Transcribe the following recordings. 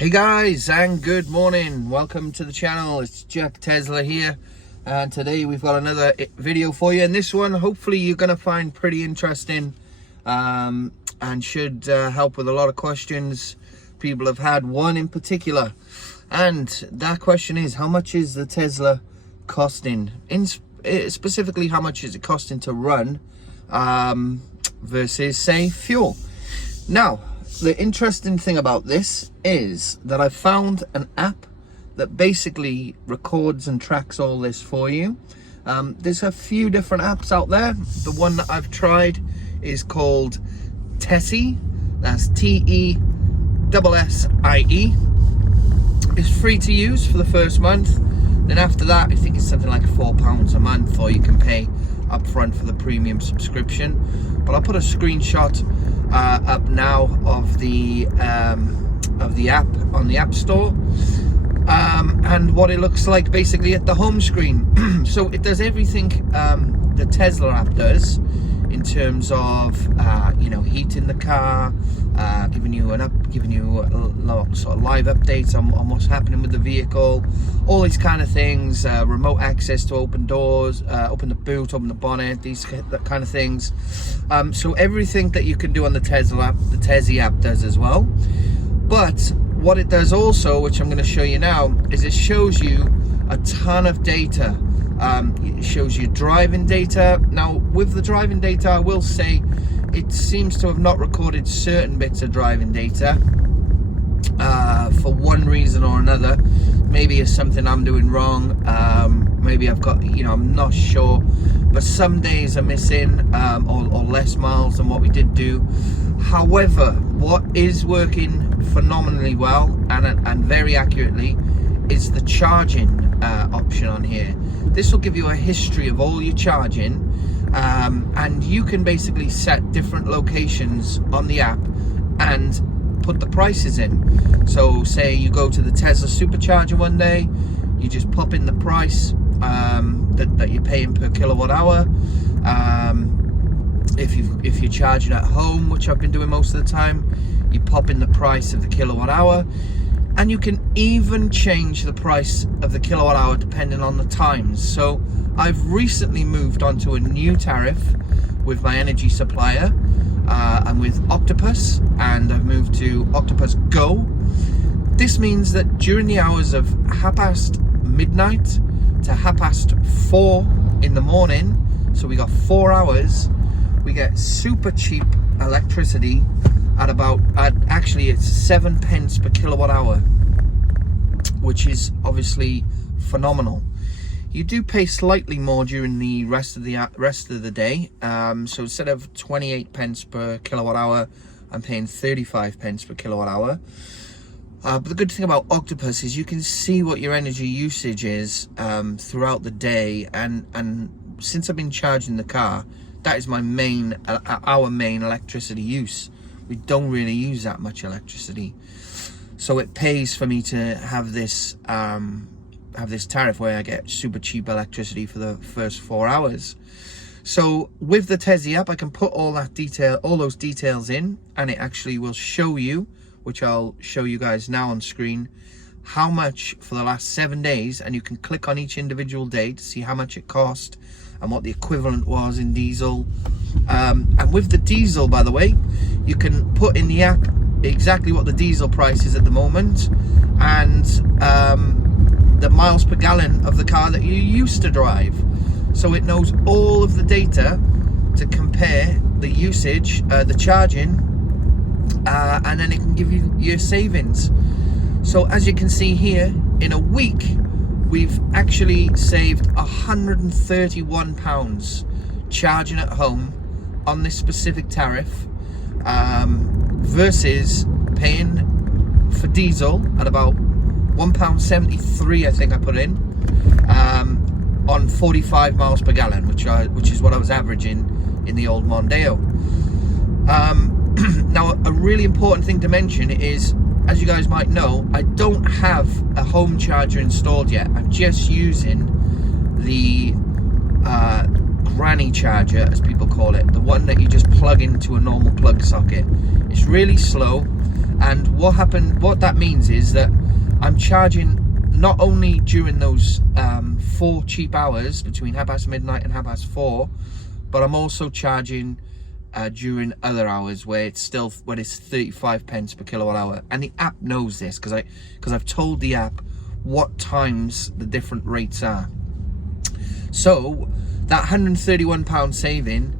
Hey guys, and good morning. Welcome to the channel. It's Jack Tesla here, and today we've got another video for you, and this one hopefully you're going to find pretty interesting and should help with a lot of questions people have had. One in particular, and that question is, how much is the Tesla costing? Specifically, how much is it costing to run versus, say, fuel? Now, the interesting thing about this is that I found an app that basically records and tracks all this for you. There's a few different apps out there. The one that I've tried is called Tessie. That's Tessie. It's free to use for the first month. Then after that, I think it's something like £4 a month, or you can pay upfront for the premium subscription. But I'll put a screenshot up now of the app on the App Store, and what it looks like basically at the home screen. So it does everything the Tesla app does in terms of heating the car, giving you sort of live updates on what's happening with the vehicle, all these kind of things, remote access to open doors, open the boot, open the bonnet, that kind of things. So everything that you can do on the Tesla app, the Tessie app does as well. But what it does also, which I'm going to show you now, is it shows you a ton of data. It shows you driving data. Now, with the driving data, I will say it seems to have not recorded certain bits of driving data for one reason or another. Maybe it's something I'm doing wrong. Maybe I've got, I'm not sure. But some days are missing or less miles than what we did do. However, what is working phenomenally well and very accurately is the charging option on here. This will give you a history of all your charging, and you can basically set different locations on the app and put the prices in. So say you go to the Tesla supercharger one day, you just pop in the price that you're paying per kilowatt hour. If you're charging at home, which I've been doing most of the time, you pop in the price of the kilowatt hour. And you can even change the price of the kilowatt hour depending on the times. So I've recently moved on to a new tariff with my energy supplier. I'm with Octopus, and I've moved to Octopus Go. This means that during the hours of midnight to 4 in the morning, so we got 4 hours, we get super cheap electricity actually it's 7 pence per kilowatt hour, which is obviously phenomenal. You do pay slightly more during the rest of the day. So instead of 28 pence per kilowatt hour, I'm paying 35 pence per kilowatt hour. But the good thing about Octopus is you can see what your energy usage is throughout the day, and since I've been charging the car, that is our main electricity use. We don't really use that much electricity, so it pays for me to have this tariff where I get super cheap electricity for the first 4 hours. So with the Tessie app, I can put all those details in, and it actually will show you, which I'll show you guys now on screen, how much for the last 7 days, and you can click on each individual day to see how much it cost and what the equivalent was in diesel. And with the diesel, by the way, you can put in the app exactly what the diesel price is at the moment, and the miles per gallon of the car that you used to drive. So it knows all of the data to compare the usage, the charging, and then it can give you your savings. So as you can see here, in a week, we've actually saved £131 charging at home on this specific tariff, versus paying for diesel at about £1.73, I think I put in, on 45 miles per gallon, which is what I was averaging in the old Mondeo. Now, a really important thing to mention is, as you guys might know, I don't have a home charger installed yet. I'm just using the granny charger, as people call it, the one that you just plug into a normal plug socket. It's really slow, And what that means is that I'm charging not only during those 4 cheap hours between midnight and 4:30, but I'm also charging during other hours where it's 35 pence per kilowatt hour. And the app knows this because I've told the app what times the different rates are. So that £131 saving,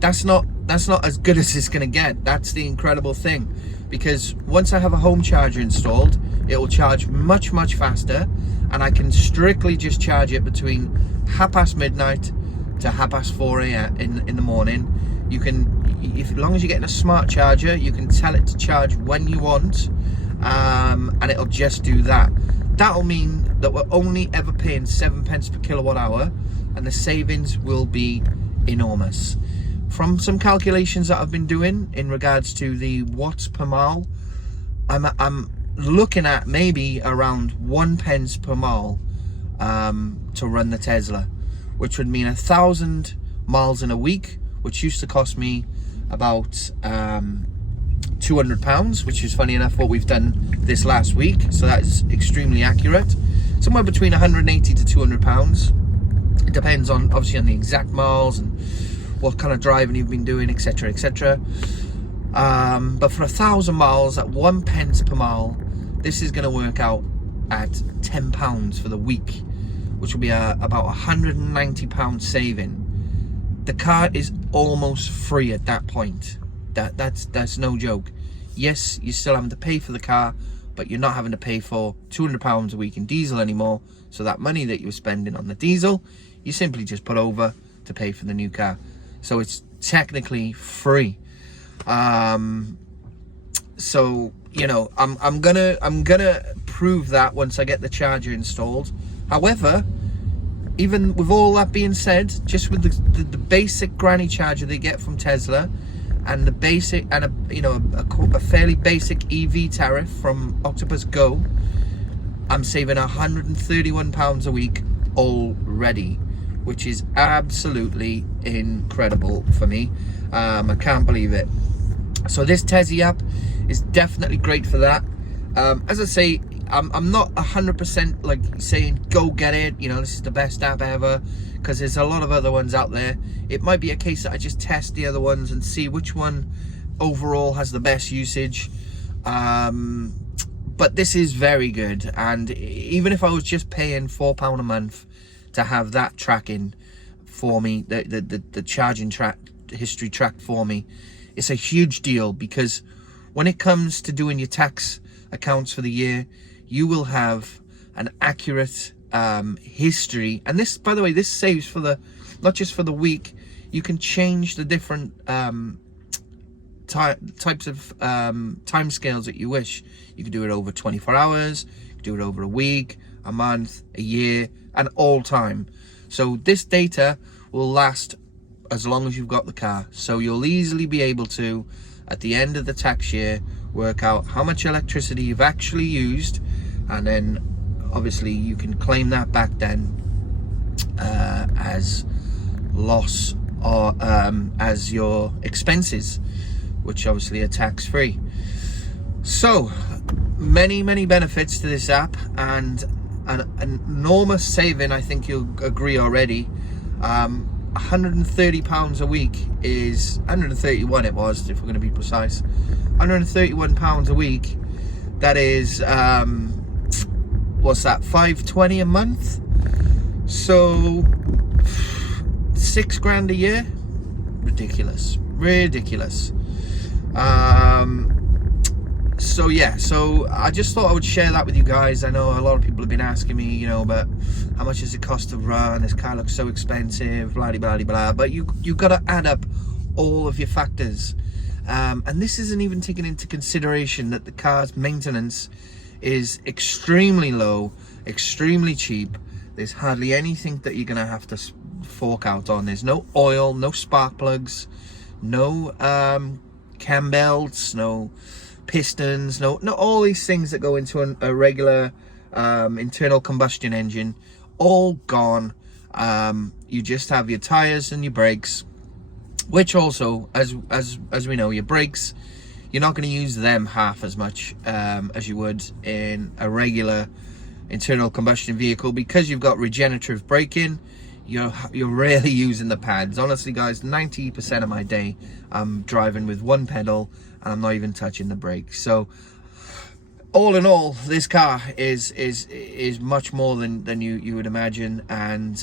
that's not as good as it's gonna get. That's the incredible thing, because once I have a home charger installed, it will charge much faster, and I can strictly just charge it between midnight to 4:30 a.m. in the morning. You can, as long as you're getting a smart charger, you can tell it to charge when you want, and it'll just do that. That'll mean that we're only ever paying 7 pence per kilowatt hour, and the savings will be enormous. From some calculations that I've been doing in regards to the watts per mile, I'm looking at maybe around 1 pence per mile to run the Tesla, which would mean 1,000 miles in a week, which used to cost me about £200, which is funny enough what we've done this last week, so that is extremely accurate. Somewhere between £180 to £200. It depends on, obviously, on the exact miles and what kind of driving you've been doing, etc, etc. But for 1,000 miles at 1 pence per mile, this is going to work out at £10 for the week, which will be about £190 saving. The car is almost free at that point. That's no joke. Yes, you're still having to pay for the car, but you're not having to pay for £200 a week in diesel anymore. So that money that you were spending on the diesel, you simply just put over to pay for the new car. So it's technically free. So you know, I'm gonna prove that once I get the charger installed. However, even with all that being said, just with the basic granny charger they get from Tesla, and the basic and a fairly basic EV tariff from Octopus Go, I'm saving £131 a week already, which is absolutely incredible for me. I can't believe it. So this Tesla app is definitely great for that. As I say, I'm not 100% like saying go get it, you know, this is the best app ever, because there's a lot of other ones out there. It might be a case that I just test the other ones and see which one overall has the best usage. But this is very good, and even if I was just paying £4 a month to have that tracking for me, the charging history tracked for me, it's a huge deal, because when it comes to doing your tax accounts for the year, you will have an accurate history. And this, by the way, this saves for not just for the week. You can change the different types of time scales that you wish. You can do it over 24 hours, you can do it over a week, a month, a year, and all time. So this data will last as long as you've got the car. So you'll easily be able to, at the end of the tax year, work out how much electricity you've actually used, and then obviously you can claim that back then as loss, or as your expenses, which obviously are tax-free. So many benefits to this app, and an enormous saving. I think you'll agree already. £130 a week is 131. It was, if we're going to be precise, £131 a week. That is what's that, $520 a month? So £6,000 a year. Ridiculous. So yeah, so I just thought I would share that with you guys. I know a lot of people have been asking me, you know, but how much does it cost to run? This car looks so expensive, blah blah blah. But you got to add up all of your factors, and this isn't even taking into consideration that the car's maintenance is extremely low, extremely cheap. There's hardly anything that you're gonna have to fork out on. There's no oil, no spark plugs, no cam belts, no pistons, no all these things that go into a regular internal combustion engine, all gone. You just have your tires and your brakes, which also, as we know, your brakes, you're not going to use them half as much as you would in a regular internal combustion vehicle, because you've got regenerative braking. You're rarely using the pads. Honestly guys, 90% of my day I'm driving with one pedal and I'm not even touching the brakes. So all in all, this car is much more than you would imagine, and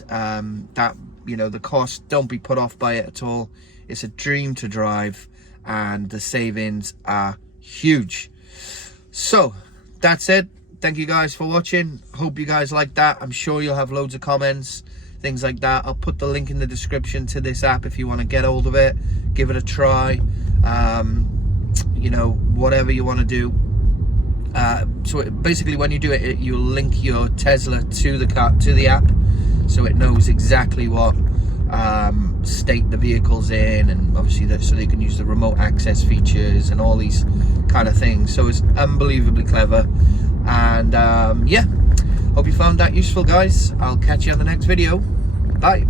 that, you know, the cost, don't be put off by it at all. It's a dream to drive and the savings are huge. So that's it. Thank you guys for watching. Hope you guys like that. I'm sure you'll have loads of comments, things like that. I'll put the link in the description to this app if you want to get hold of it, give it a try. You know, whatever you want to do. So basically, when you do it, you'll link your Tesla to the car, to the app, so it knows exactly what state the vehicle's in, and obviously so they can use the remote access features and all these kind of things. So it's unbelievably clever. And yeah, hope you found that useful, guys. I'll catch you on the next video. Bye.